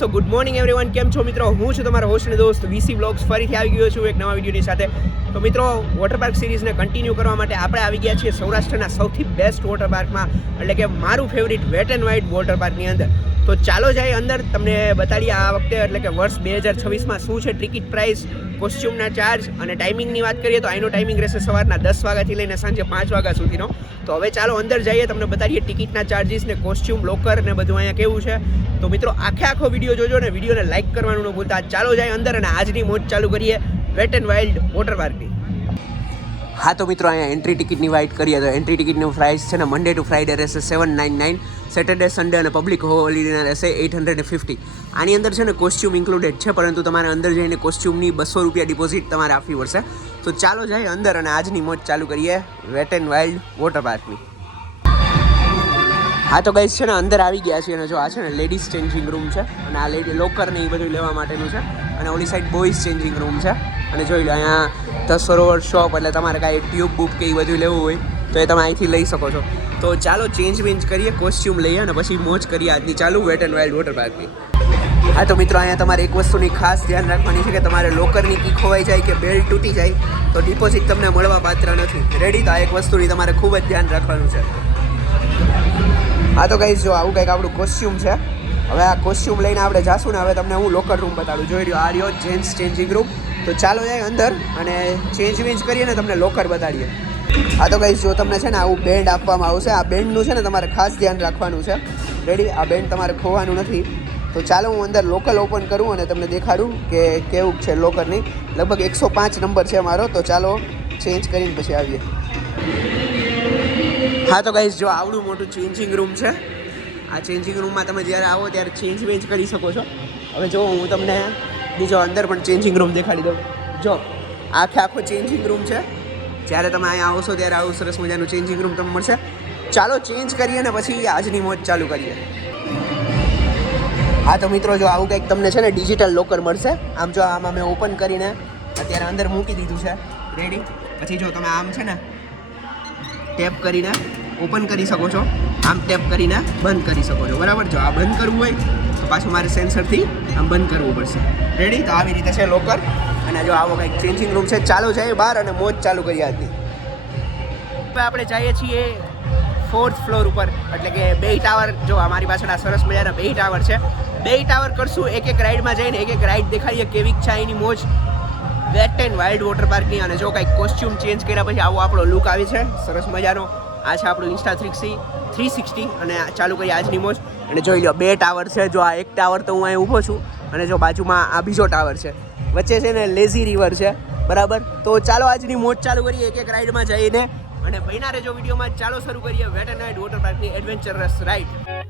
સો good morning everyone, કેમ છો મિત્રો? હું છું તમારો હોસ્ટ અને દોસ્ત વીસી બ્લોગ્સ. ફરીથી આવી ગયો છું એક નવા વિડીયોની સાથે. તો મિત્રો, વોટર પાર્ક સિરીઝને કન્ટિન્યુ કરવા માટે આપણે આવી ગયા છીએ સૌરાષ્ટ્રના સૌથી બેસ્ટ વોટર પાર્કમાં, એટલે કે મારું favourite wet and wild water પાર્કની અંદર. તો ચાલો જાય અંદર, તમને બતાડીએ આ વખતે એટલે કે વર્ષ 2026માં શું છે ટિકિટ પ્રાઇસ, કોસ્ચ્યુમના ચાર્જ અને ટાઈમિંગની વાત કરીએ તો અહીંનો ટાઈમિંગ રહેશે સવારના 10 વાગ્યાથી લઈને સાંજે 5 વાગ્યા સુધીનો. તો હવે ચાલો અંદર જઈએ, તમને બતાડીએ ટિકિટના ચાર્જીસ ને કોસ્ચ્યુમ, લોકર ને બધું અહીંયા કેવું છે. તો મિત્રો, આખો વિડીયો જોજો ને વિડીયોને લાઇક કરવાનું ન ભૂલતા. ચાલો જાય અંદર અને આજની મોજ ચાલુ કરીએ વેટ એન્ડ વાઇલ્ડ વોટર પાર્કની. હા તો મિત્રો, અહીંયા એન્ટ્રી ટિકિટની વાત કરીએ તો એન્ટ્રી ટિકિટનું પ્રાઇસ છે ને મંડે ટુ ફ્રાઈડે રહેશે 799, સેટરડે સન્ડે અને પબ્લિક હોલિડેના રહેશે 850. આની અંદર છે ને કોસ્ચ્યુમ ઇન્ક્લુડેડ છે, પરંતુ તમારે અંદર જઈને કોસ્ચ્યુમની 200 રૂપિયા ડિપોઝિટ તમારે આપવી પડશે. તો ચાલો જાય અંદર અને આજની મોજ ચાલુ કરીએ વેટ એન્ડ વાઇલ્ડ વોટર પાર્કની. હા તો ગાઈસ છે ને અંદર આવી ગયા છીએ અને જો આ છે ને લેડીઝ ચેન્જિંગ રૂમ છે અને આ લેડી લોકર ને એ બધું લેવા માટેનું છે, અને ઓલી સાઈડ બોયઝ ચેન્જિંગ રૂમ છે. અને જોઈ લો અહીંયા ધ સરોવર શોપ, એટલે તમારે કાંઈ ટ્યુબ બુક કે એ બધું લેવું હોય તો એ તમે અહીંથી લઈ શકો છો. તો ચાલો ચેન્જ કરીએ, કોસ્ચ્યુમ લઈએ અને પછી મોજ કરીએ આજની ચાલુ વેટ એન્ડ વાઇલ્ડ વોટર પાર્કની. હા તો મિત્રો, અહીંયા તમારે એક વસ્તુની ખાસ ધ્યાન રાખવાની છે કે તમારે લોકરની કી ખોવાઈ જાય કે બેલ્ટ તૂટી જાય તો ડિપોઝિટ તમને મળવા પાત્ર નથી. રેડી? તો આ એક વસ્તુની તમારે ખૂબ જ ધ્યાન રાખવાનું છે. હા તો ગાઈસ, જો આવું કંઈક આપણું કોસ્ચ્યુમ છે. હવે આ કોસ્ચ્યુમ લઈને આપણે જાશું ને હવે તમને હું લોકર રૂમ બતાડું. જોઈ રહ્યો આ રહ્યો જેન્ટ્સ ચેન્જિંગ રૂમ. તો ચાલો જાય અંદર અને ચેન્જ કરીએ ને તમને લોકર બતાડીએ. હા તો ગાઈસ, જો તમને છે ને આવું બેન્ડ આપવામાં આવશે, આ બેન્ડનું છે ને તમારે ખાસ ધ્યાન રાખવાનું છે. રેડી? આ બેન્ડ તમારે ખોવાનું નથી. તો ચાલો હું અંદર લોકલ ઓપન કરું અને તમને દેખાડું કે કેવું છે લોકરની. લગભગ 105 નંબર છે મારો. તો ચાલો ચેન્જ કરીને પછી આવીએ. હા તો ગાઈસ, જો આવડું મોટું ચેન્જિંગ રૂમ છે. આ ચેન્જિંગ રૂમમાં તમે જ્યારે આવો ત્યારે ચેન્જ કરી શકો છો. હવે જો હું તમને બીજો અંદર પણ ચેન્જિંગ રૂમ દેખાડી દઉં. જો આખો ચેન્જિંગ રૂમ છે. જ્યારે તમે અહીંયા આવશો ત્યારે આવું સરસ મજાનું ચેન્જિંગ રૂમ તમને મળશે. ચાલો ચેન્જ કરીએ ને પછી આજની મોજ ચાલુ કરીએ. હા તો મિત્રો, જો આવું કંઈક તમને છે ને ડિજિટલ લોકર મળશે. આમ જો આમાં મેં ઓપન કરીને અત્યારે અંદર મૂકી દીધું છે. રેડી? પછી જો તમે આમ છે ને ટેપ કરીને ઓપન કરી શકો છો, આમ ટેપ કરીને બંધ કરી શકો છો. બરાબર? જો આ બંધ કરવું હોય તો પાછું મારે સેન્સરથી આમ બંધ કરવું પડશે. રેડી? તો આવી રીતે છે લોકર. અને જો આવો કંઈક ચેન્જિંગ રૂમ છે. ચાલો જઈએ બહાર અને મોજ ચાલુ કરીએ આજની. હવે આપણે જઈએ છીએ 4th ફ્લોર ઉપર, એટલે કે 2 ટાવર. જો અમારી પાછળ આ સરસ મજાના 2 ટાવર છે. 2 ટાવર કરશું, એક રાઈડમાં જઈને એક રાઈડ દેખાડીએ કેવી છે એની મોજ વેટ એન્ડ વાઇલ્ડ વોટર પાર્કની. અને જો કંઈક કોસ્ચ્યુમ ચેન્જ કર્યા પછી આવો આપણો લુક આવી છે સરસ મજાનો. આ છે આપણું ઇન્સ્ટા 360 અને ચાલુ કરીએ આજની મોજ. અને જોઈ લો 2 ટાવર છે. જો આ એક ટાવર તો હું અહીં ઊભો છું અને જો બાજુમાં આ બીજો ટાવર છે. વચ્ચે છે ને લેઝી રિવર છે. બરાબર? તો ચાલો આજની મોજ ચાલુ કરીએ એક રાઈડમાં જઈને. અને બન્યા રહેજો વિડીયોમાં. ચાલો શરૂ કરીએ વેટ એન્ડ વાઇલ્ડ વોટર પાર્કની એડવેન્ચરસ રાઈડ.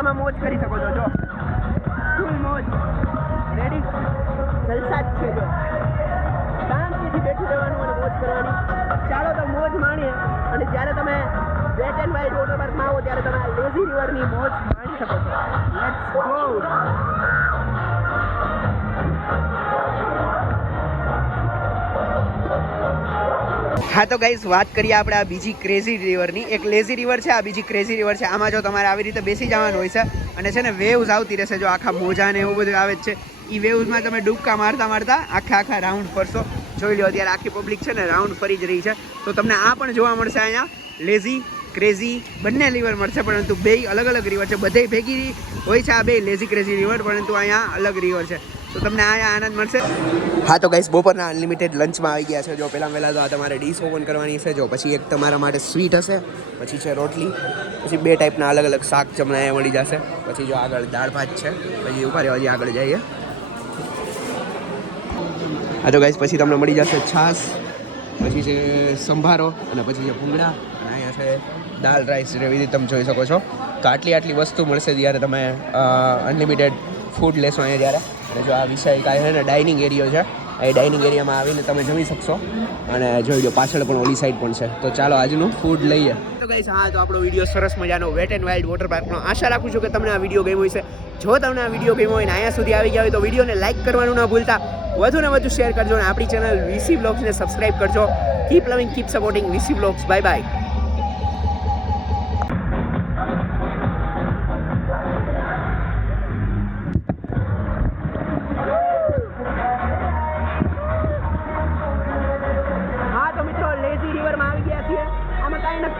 તમે મોજ કરી શકો છો. જો ફૂલ મોજ, રેડી, જલસા જ છે. જો શાંતિથી બેઠું રહેવાનું અને મોજ કરવાની. ચાલો તો મોજ માણીએ. અને જ્યારે તમે વેટ એન્ડ વાઇલ્ડ વોટર પાર્કમાં આવો ત્યારે તમે આ લેઝી રિવરની મોજ માણી શકો છો. Let's go. હા તો ગાઈઝ, વાત કરીએ આપણે આ બીજી ક્રેઝી રિવરની. એક લેઝી રિવર છે, આ બીજી ક્રેઝી રિવર છે. આમાં જો તમારે આવી રીતે બેસી જવાનું હોય છે અને છે ને વેવ્સ આવતી રહેશે. જો આખા મોજા ને એવું બધું આવે જ છે. એ વેવ્સમાં તમે ડૂબકા મારતા મારતા આખા રાઉન્ડ ફરશો. જોઈ લો અત્યારે આખી પબ્લિક છે ને રાઉન્ડ ફરી જ રહી છે. તો તમને આ પણ જોવા મળશે અહીંયા. લેઝી, ક્રેઝી બંને રિવર મળશે, પરંતુ બે અલગ અલગ રિવર છે. બધે ભેગી હોય છે આ બે લેઝી ક્રેઝી રિવર, પરંતુ અહીંયા અલગ રિવર છે. તો તમને અહીંયા આનંદ મળશે. હા તો ગાઈસ, બપોરના અનલિમિટેડ લંચમાં આવી ગયા છે. જો પહેલાં તો આ તમારે ડીશ ઓપન કરવાની છે. જો પછી એક તમારા માટે સ્વીટ હશે, પછી છે રોટલી, પછી બે ટાઈપના અલગ અલગ શાક તમને અહીંયા મળી જશે. પછી જો આગળ દાળ ભાત છે. પછી ઉપર હજી આગળ જઈએ. હા તો ગાઈસ, પછી તમને મળી જશે છાશ, પછી છે સંભારો અને પછી છે ભૂંગળા અને અહીંયા છે દાળ રાઈસ. એવી રીતે તમે જોઈ શકો છો. તો આટલી વસ્તુ મળશે જ્યારે તમે અનલિમિટેડ ફૂડ લેશો અહીંયા જ્યારે. અને જો આ વિષય કાંઈ છે ને ડાઇનિંગ એરિયો છે, એ ડાઇનિંગ એરિયામાં આવીને તમે જમી શકશો. અને જોઈ લો પાછળ પણ ઓલી સાઈડ પણ છે. તો ચાલો આજનું ફૂડ લઈએ. તો ગાઈસ, હા તો આપણો વિડીયો સરસ મજાનો વેટ એન્ડ વાઇલ્ડ વોટર પાર્કનો. આશા રાખું છું કે તમને આ વિડીયો ગમ્યો હશે. જો તમને આ વિડીયો ગમ્યો હોય ને અહીંયા સુધી આવી ગયા હોય તો વિડીયોને લાઇક કરવાનું ના ભૂલતા. વધુ ને વધુ શેર કરજો અને આપણી ચેનલ વીસી બ્લોગ્સને સબસ્ક્રાઇબ કરજો. કીપ લવિંગ, keep supporting VC blogs. Bye bye.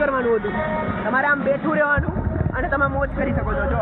કરવાનું હતું તમારે આમ બેઠું રહેવાનું અને તમે મોજ કરી શકો છો. જો